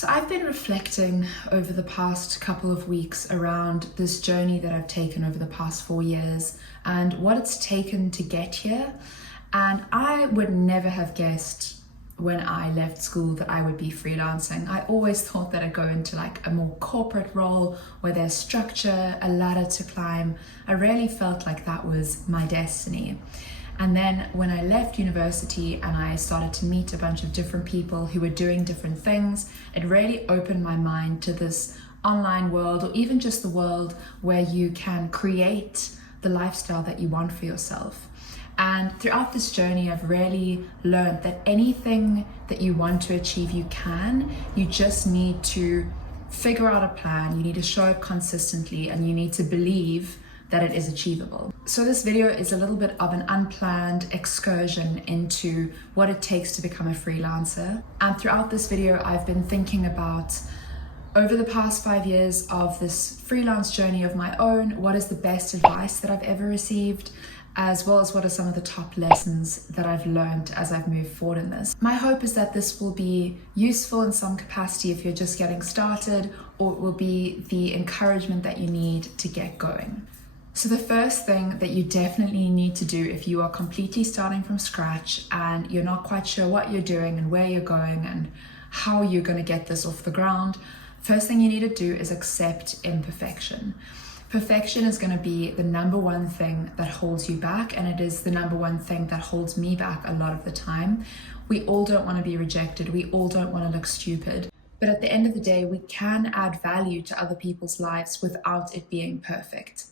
So I've been reflecting over the past couple of weeks around this journey that I've taken over the past 4 years and what it's taken to get here. And I would never have guessed when I left school that I would be freelancing. I always thought that I'd go into like a more corporate role where there's structure, a ladder to climb. I really felt like that was my destiny. And then when I left university and I started to meet a bunch of different people who were doing different things, it really opened my mind to this online world, or even just the world where you can create the lifestyle that you want for yourself. And throughout this journey, I've really learned that anything that you want to achieve, you can. You just need to figure out a plan, you need to show up consistently, and you need to believe that it is achievable. So this video is a little bit of an unplanned excursion into what it takes to become a freelancer. And throughout this video, I've been thinking about, over the past 5 years of this freelance journey of my own, what is the best advice that I've ever received, as well as what are some of the top lessons that I've learned as I've moved forward in this. My hope is that this will be useful in some capacity if you're just getting started, or it will be the encouragement that you need to get going. So the first thing that you definitely need to do if you are completely starting from scratch and you're not quite sure what you're doing and where you're going and how you're going to get this off the ground, first thing you need to do is accept imperfection. Perfection is going to be the number one thing that holds you back, and it is the number one thing that holds me back a lot of the time. We all don't want to be rejected. We all don't want to look stupid. But at the end of the day, we can add value to other people's lives without it being perfect.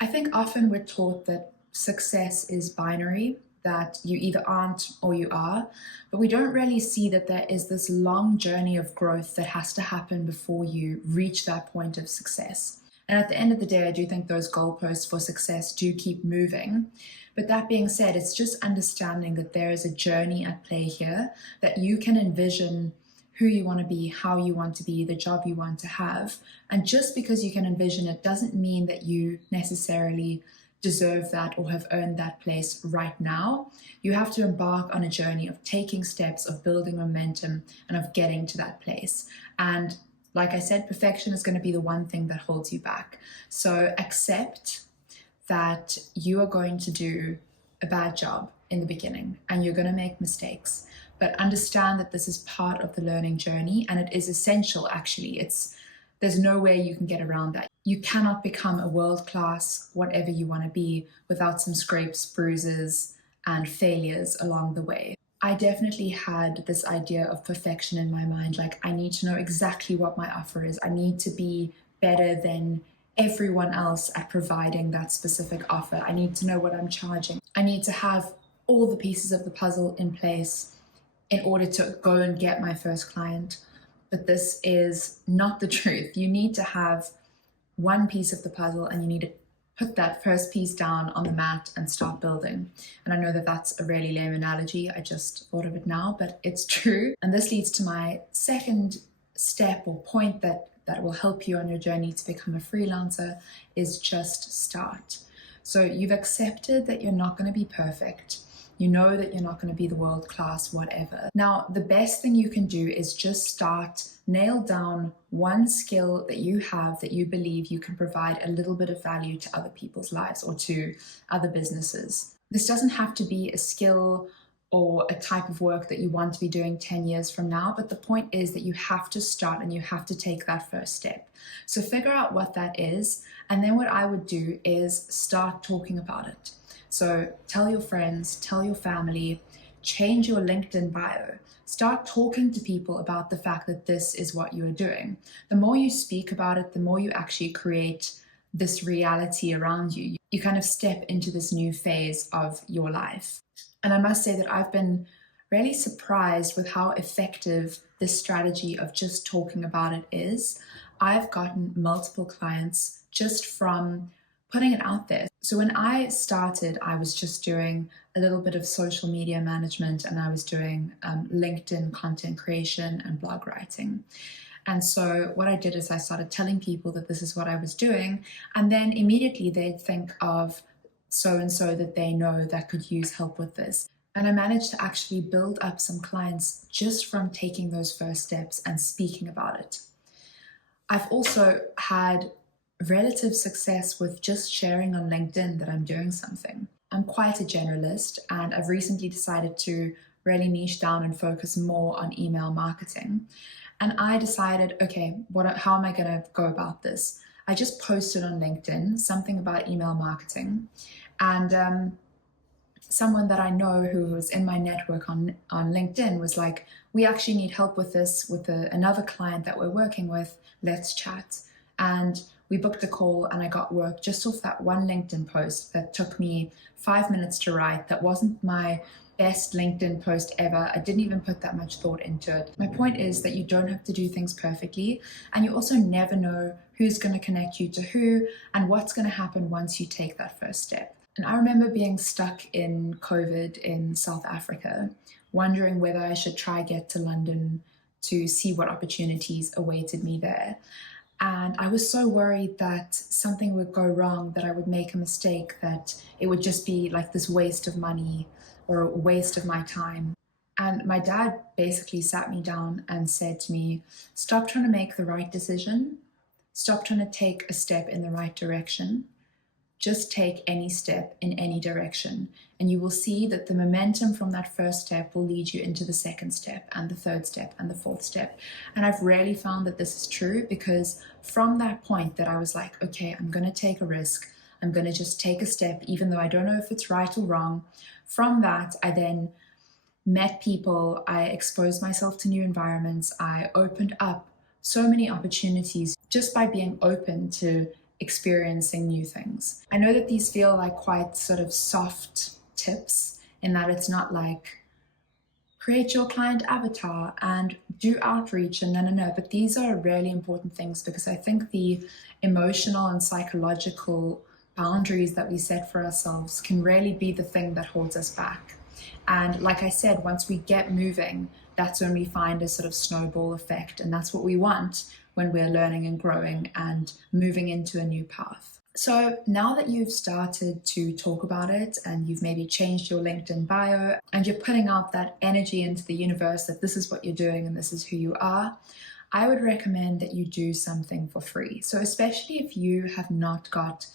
I think often we're taught that success is binary, that you either aren't or you are, but we don't really see that there is this long journey of growth that has to happen before you reach that point of success. And at the end of the day, I do think those goalposts for success do keep moving. But that being said, it's just understanding that there is a journey at play here, that you can envision who you want to be, how you want to be, the job you want to have. And just because you can envision it doesn't mean that you necessarily deserve that or have earned that place right now. You have to embark on a journey of taking steps, of building momentum, and of getting to that place. And like I said, perfection is going to be the one thing that holds you back. So accept that you are going to do a bad job in the beginning and you're going to make mistakes. But understand that this is part of the learning journey, and it is essential actually. There's no way you can get around that. You cannot become a world-class, whatever you want to be, without some scrapes, bruises, and failures along the way. I definitely had this idea of perfection in my mind, like I need to know exactly what my offer is. I need to be better than everyone else at providing that specific offer. I need to know what I'm charging. I need to have all the pieces of the puzzle in place in order to go and get my first client. But this is not the truth. You need to have one piece of the puzzle and you need to put that first piece down on the mat and start building. And I know that that's a really lame analogy. I just thought of it now, but it's true. And this leads to my second step or point that will help you on your journey to become a freelancer, is just start. So you've accepted that you're not going to be perfect. You know that you're not going to be the world-class whatever. Now, the best thing you can do is just start, nail down one skill that you have that you believe you can provide a little bit of value to other people's lives or to other businesses. This doesn't have to be a skill or a type of work that you want to be doing 10 years from now, but the point is that you have to start and you have to take that first step. So figure out what that is, and then what I would do is start talking about it. So tell your friends, tell your family, change your LinkedIn bio. Start talking to people about the fact that this is what you're doing. The more you speak about it, the more you actually create this reality around you. You kind of step into this new phase of your life. And I must say that I've been really surprised with how effective this strategy of just talking about it is. I've gotten multiple clients just from putting it out there. So when I started, I was just doing a little bit of social media management, and I was doing LinkedIn content creation and blog writing. And so what I did is I started telling people that this is what I was doing, and then immediately they'd think of so-and-so that they know that could use help with this. And I managed to actually build up some clients just from taking those first steps and speaking about it. I've also had relative success with just sharing on LinkedIn that I'm doing something. I'm quite a generalist, and I've recently decided to really niche down and focus more on email marketing. And I decided, okay, how am I going to go about this? I just posted on LinkedIn something about email marketing, and someone that I know who was in my network on LinkedIn was like, we actually need help with this with another client that we're working with. Let's chat. And we booked a call, and I got work just off that one LinkedIn post that took me 5 minutes to write. That wasn't my best LinkedIn post ever. I didn't even put that much thought into it. My point is that you don't have to do things perfectly, and you also never know who's going to connect you to who and what's going to happen once you take that first step. And I remember being stuck in COVID in South Africa, wondering whether I should try get to London to see what opportunities awaited me there. And I was so worried that something would go wrong, that I would make a mistake, that it would just be like this waste of money or a waste of my time. And my dad basically sat me down and said to me, stop trying to make the right decision. Stop trying to take a step in the right direction. Just take any step in any direction, and you will see that the momentum from that first step will lead you into the second step and the third step and the fourth step. And I've really found that this is true, because from that point that I was like, okay, I'm going to take a risk. I'm going to just take a step, even though I don't know if it's right or wrong. From that, I then met people. I exposed myself to new environments. I opened up so many opportunities just by being open to experiencing new things. I know that these feel like quite sort of soft tips, in that it's not like create your client avatar and do outreach and no, but these are really important things, because I think the emotional and psychological boundaries that we set for ourselves can really be the thing that holds us back. And like I said, once we get moving, that's when we find a sort of snowball effect, and that's what we want when we're learning and growing and moving into a new path. So now that you've started to talk about it, and you've maybe changed your LinkedIn bio, and you're putting out that energy into the universe that this is what you're doing and this is who you are, I would recommend that you do something for free. So especially if you have not got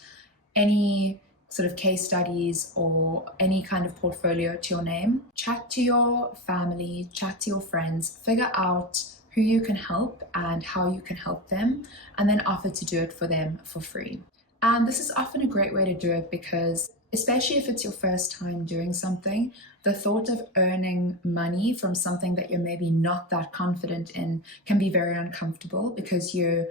any sort of case studies or any kind of portfolio to your name, chat to your family, chat to your friends, figure out who you can help and how you can help them, and then offer to do it for them for free. And this is often a great way to do it, because especially if it's your first time doing something, the thought of earning money from something that you're maybe not that confident in can be very uncomfortable, because you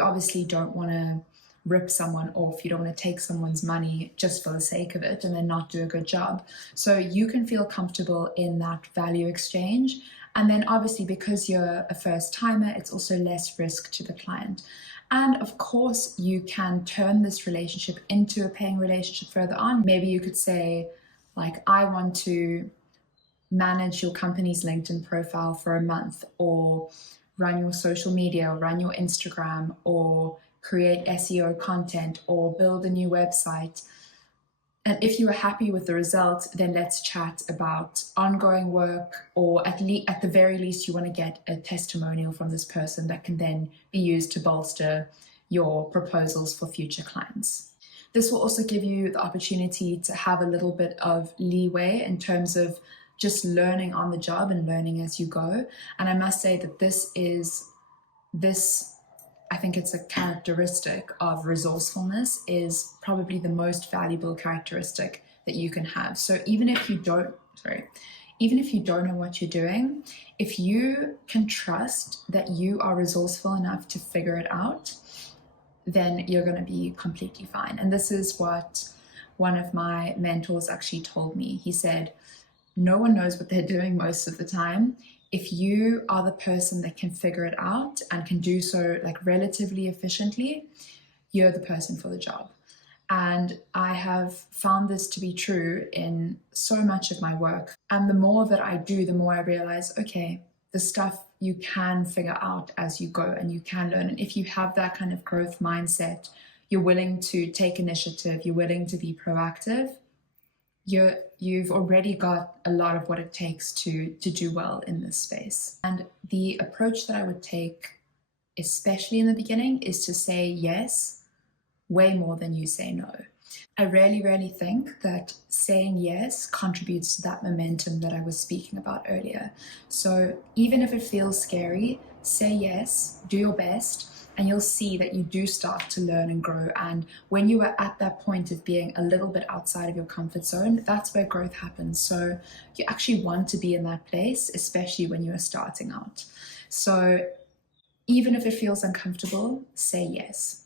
obviously don't want to rip someone off. You don't want to take someone's money just for the sake of it and then not do a good job. So you can feel comfortable in that value exchange. And then obviously, because you're a first timer, it's also less risk to the client. And of course, you can turn this relationship into a paying relationship further on. Maybe you could say, like, I want to manage your company's LinkedIn profile for a month, or run your social media, or run your Instagram, or create SEO content, or build a new website. And if you are happy with the results, then let's chat about ongoing work, or at the very least, you want to get a testimonial from this person that can then be used to bolster your proposals for future clients. This will also give you the opportunity to have a little bit of leeway in terms of just learning on the job and learning as you go. And I must say that I think it's a characteristic of resourcefulness, is probably the most valuable characteristic that you can have. So even if you don't know what you're doing, if you can trust that you are resourceful enough to figure it out, then you're going to be completely fine. And this is what one of my mentors actually told me. He said, no one knows what they're doing most of the time. If you are the person that can figure it out and can do so like relatively efficiently, you're the person for the job. And I have found this to be true in so much of my work. And the more that I do, the more I realize, okay, the stuff you can figure out as you go, and you can learn. And if you have that kind of growth mindset, you're willing to take initiative, you're willing to be proactive, you've already got a lot of what it takes to do well in this space. And the approach that I would take, especially in the beginning, is to say yes way more than you say no. I really think that saying yes contributes to that momentum that I was speaking about earlier. So even if it feels scary, say yes, do your best, and you'll see that you do start to learn and grow. And when you are at that point of being a little bit outside of your comfort zone, that's where growth happens. So you actually want to be in that place, especially when you are starting out. So even if it feels uncomfortable, say yes.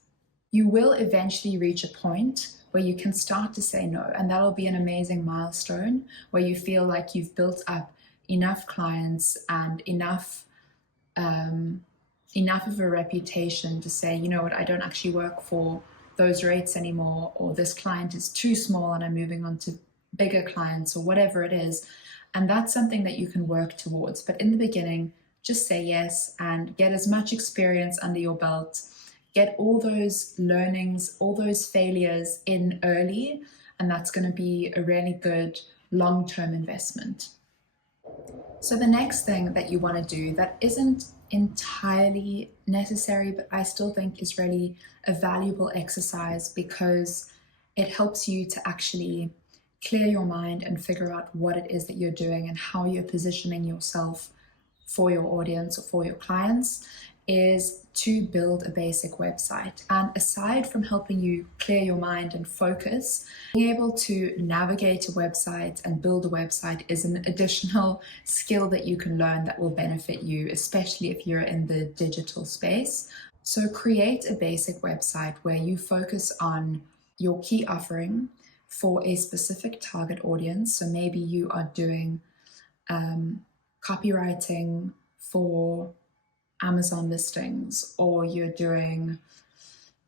You will eventually reach a point where you can start to say no, and that'll be an amazing milestone where you feel like you've built up enough clients and enough of a reputation to say, you know what, I don't actually work for those rates anymore, or this client is too small and I'm moving on to bigger clients, or whatever it is. And that's something that you can work towards. But in the beginning, just say yes and get as much experience under your belt. Get all those learnings, all those failures in early, and that's going to be a really good long-term investment. So the next thing that you want to do that isn't entirely necessary, but I still think is really a valuable exercise because it helps you to actually clear your mind and figure out what it is that you're doing and how you're positioning yourself for your audience or for your clients, is to build a basic website. And aside from helping you clear your mind and focus, being able to navigate a website and build a website is an additional skill that you can learn that will benefit you, especially if you're in the digital space. So create a basic website where you focus on your key offering for a specific target audience. So maybe you are doing copywriting for Amazon listings, or you're doing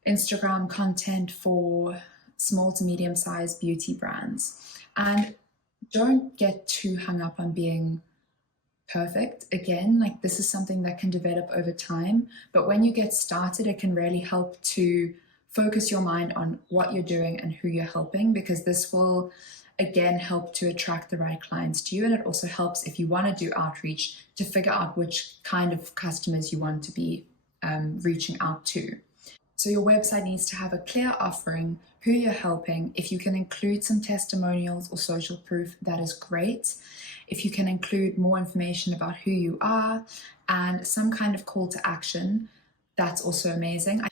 Instagram content for small to medium-sized beauty brands. And don't get too hung up on being perfect. Again, like, this is something that can develop over time, but when you get started, it can really help to focus your mind on what you're doing and who you're helping, because this will again help to attract the right clients to you. And it also helps, if you want to do outreach, to figure out which kind of customers you want to be reaching out to. So your website needs to have a clear offering, who you're helping. If you can include some testimonials or social proof, that is great. If you can include more information about who you are and some kind of call to action, that's also amazing.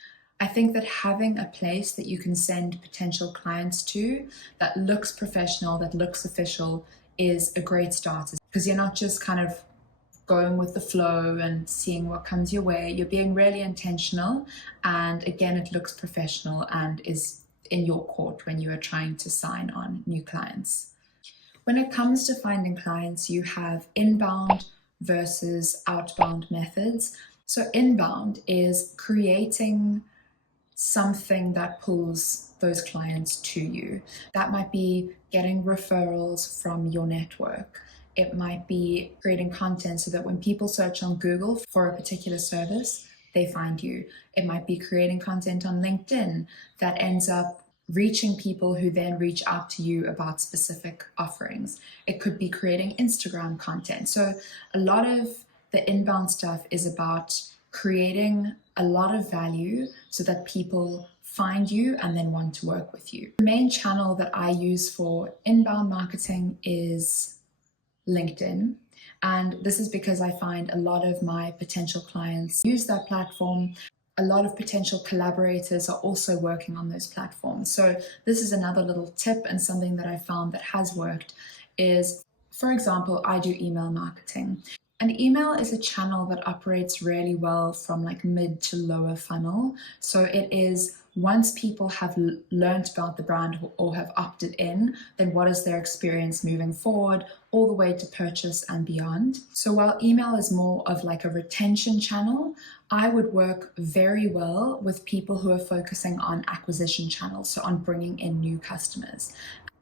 I think that having a place that you can send potential clients to that looks professional, that looks official, is a great start, because you're not just kind of going with the flow and seeing what comes your way. You're being really intentional, and again, it looks professional and is in your court when you are trying to sign on new clients. When it comes to finding clients, you have inbound versus outbound methods. So inbound is creating something that pulls those clients to you. That might be getting referrals from your network. It might be creating content so that when people search on Google for a particular service, they find you. It might be creating content on LinkedIn that ends up reaching people who then reach out to you about specific offerings. It could be creating Instagram content. So a lot of the inbound stuff is about creating a lot of value so that people find you and then want to work with you. The main channel that I use for inbound marketing is LinkedIn. And this is because I find a lot of my potential clients use that platform. A lot of potential collaborators are also working on those platforms. So this is another little tip, and something that I found that has worked is, for example, I do email marketing. And email is a channel that operates really well from like mid to lower funnel. So it is, once people have learned about the brand or have opted in, then what is their experience moving forward, all the way to purchase and beyond. So while email is more of like a retention channel, I would work very well with people who are focusing on acquisition channels, so on bringing in new customers.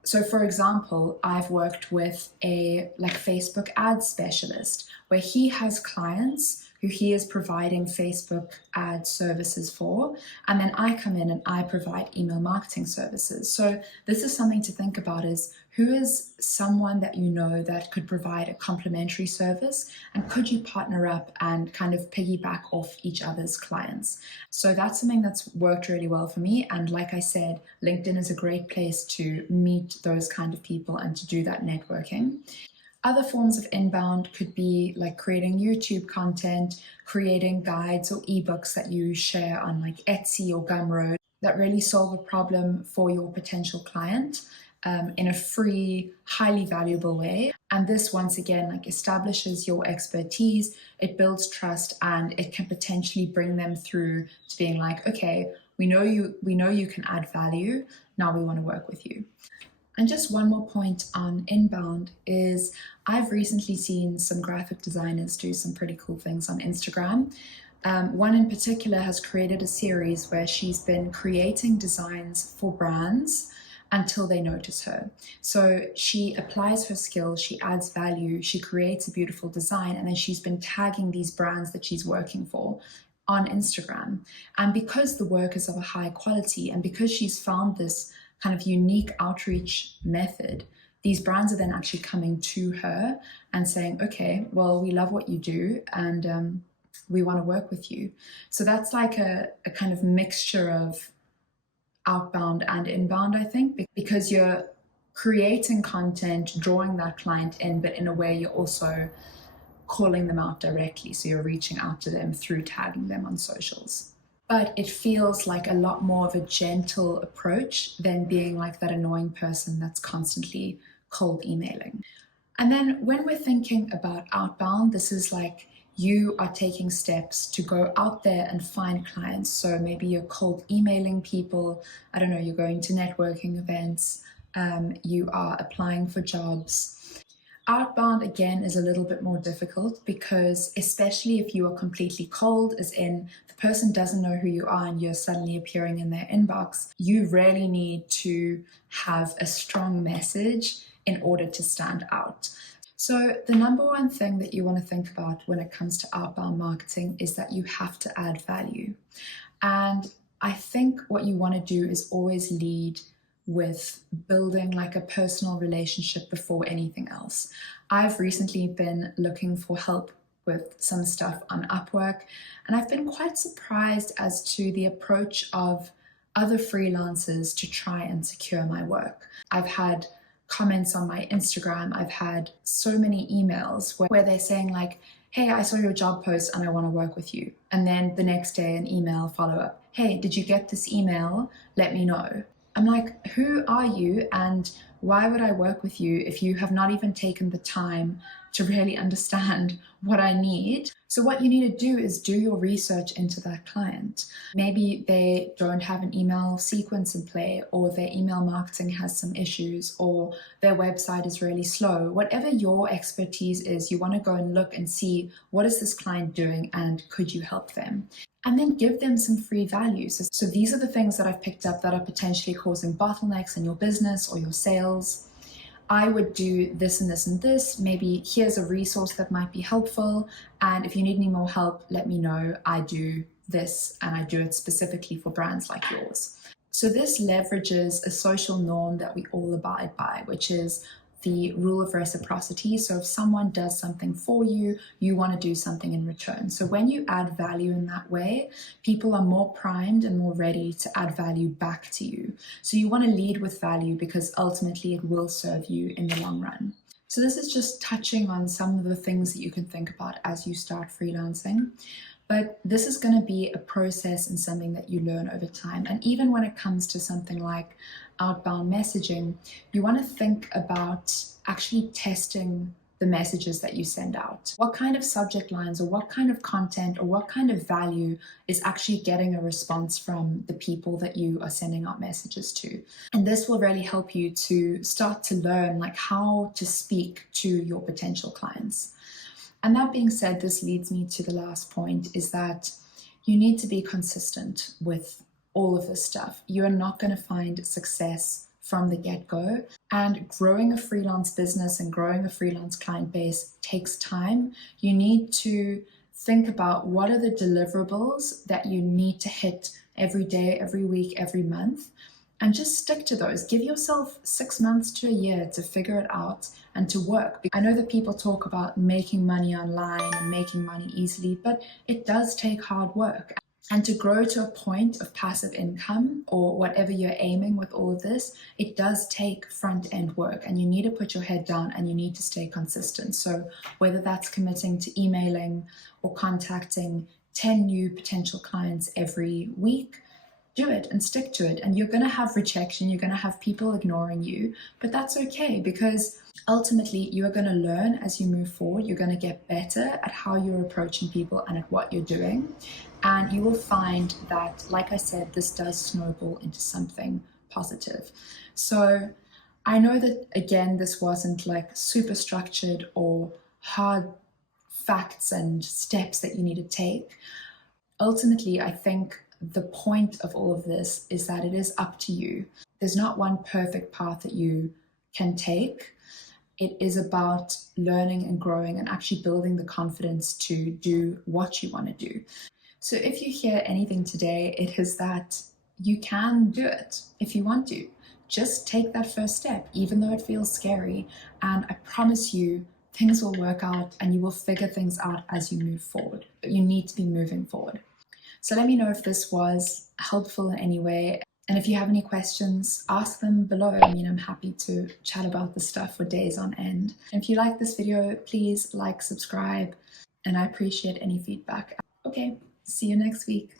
So for example, I've worked with a Facebook ads specialist where he has clients who he is providing Facebook ad services for, and then I come in and I provide email marketing services. So this is something to think about, is Who is someone that you know that could provide a complementary service, and could you partner up and kind of piggyback off each other's clients? So that's something that's worked really well for me. And like I said, LinkedIn is a great place to meet those kind of people and to do that networking. Other forms of inbound could be like creating YouTube content, creating guides or ebooks that you share on like Etsy or Gumroad that really solve a problem for your potential client in a free, highly valuable way. And this, once again, like establishes your expertise, it builds trust, and it can potentially bring them through to being like, okay, we know you can add value. Now we want to work with you. And just one more point on inbound is I've recently seen some graphic designers do some pretty cool things on Instagram. One in particular has created a series where she's been creating designs for brands until they notice her. So she applies her skills, she adds value, she creates a beautiful design, and then she's been tagging these brands that she's working for on Instagram. And because the work is of a high quality, and because she's found this kind of unique outreach method, these brands are then actually coming to her and saying, okay, well, we love what you do, and we want to work with you. So that's like a kind of mixture of outbound and inbound, I think, because you're creating content, drawing that client in, but in a way you're also calling them out directly. So you're reaching out to them through tagging them on socials. But it feels like a lot more of a gentle approach than being like that annoying person that's constantly cold emailing. And then when we're thinking about outbound, this is like you are taking steps to go out there and find clients. So maybe you're cold emailing people, I don't know, you're going to networking events, you are applying for jobs. Outbound, again, is a little bit more difficult because especially if you are completely cold, as in the person doesn't know who you are and you're suddenly appearing in their inbox, you really need to have a strong message in order to stand out. So the number one thing that you want to think about when it comes to outbound marketing is that you have to add value. And I think what you want to do is always lead with building like a personal relationship before anything else. I've recently been looking for help with some stuff on Upwork, and I've been quite surprised as to the approach of other freelancers to try and secure my work. I've had comments on my Instagram, I've had so many emails where they're saying like, hey, I saw your job post and I want to work with you. And then the next day an email follow up, hey, did you get this email? Let me know. I'm like, who are you and why would I work with you if you have not even taken the time to really understand what I need? So what you need to do is do your research into that client. Maybe they don't have an email sequence in play, or their email marketing has some issues, or their website is really slow. Whatever your expertise is, you want to go and look and see what is this client doing and could you help them? And then give them some free value. So these are the things that I've picked up that are potentially causing bottlenecks in your business or your sales. I would do this and this and this. Maybe here's a resource that might be helpful. And if you need any more help, let me know. I do this and I do it specifically for brands like yours. So this leverages a social norm that we all abide by, which is the rule of reciprocity. So if someone does something for you, you want to do something in return. So when you add value in that way, people are more primed and more ready to add value back to you. So you want to lead with value because ultimately it will serve you in the long run. So this is just touching on some of the things that you can think about as you start freelancing. But this is going to be a process and something that you learn over time. And even when it comes to something like outbound messaging, you want to think about actually testing the messages that you send out. What kind of subject lines or what kind of content or what kind of value is actually getting a response from the people that you are sending out messages to? And this will really help you to start to learn like how to speak to your potential clients. And that being said, this leads me to the last point, is that you need to be consistent with all of this stuff. You're not going to find success from the get-go. And growing a freelance business and growing a freelance client base takes time. You need to think about what are the deliverables that you need to hit every day, every week, every month. and just stick to those. Give yourself 6 months to a year to figure it out and to work. I know that people talk about making money online and making money easily, but it does take hard work. And to grow to a point of passive income or whatever you're aiming with all of this, it does take front end work, and you need to put your head down and you need to stay consistent. So whether that's committing to emailing or contacting 10 new potential clients every week, do it and stick to it. And you're going to have rejection, you're going to have people ignoring you, but that's okay, because ultimately you are going to learn as you move forward. You're going to get better at how you're approaching people and at what you're doing. And you will find that, like I said, this does snowball into something positive. So I know that, again, this wasn't like super structured or hard facts and steps that you need to take. Ultimately, I think the point of all of this is that it is up to you. There's not one perfect path that you can take. It is about learning and growing and actually building the confidence to do what you want to do. So if you hear anything today, it is that you can do it if you want to. Just take that first step, even though it feels scary. And I promise you, things will work out and you will figure things out as you move forward. But you need to be moving forward. So let me know if this was helpful in any way. And if you have any questions, ask them below. I mean, I'm happy to chat about this stuff for days on end. And if you like this video, please like, subscribe, and I appreciate any feedback. Okay, see you next week.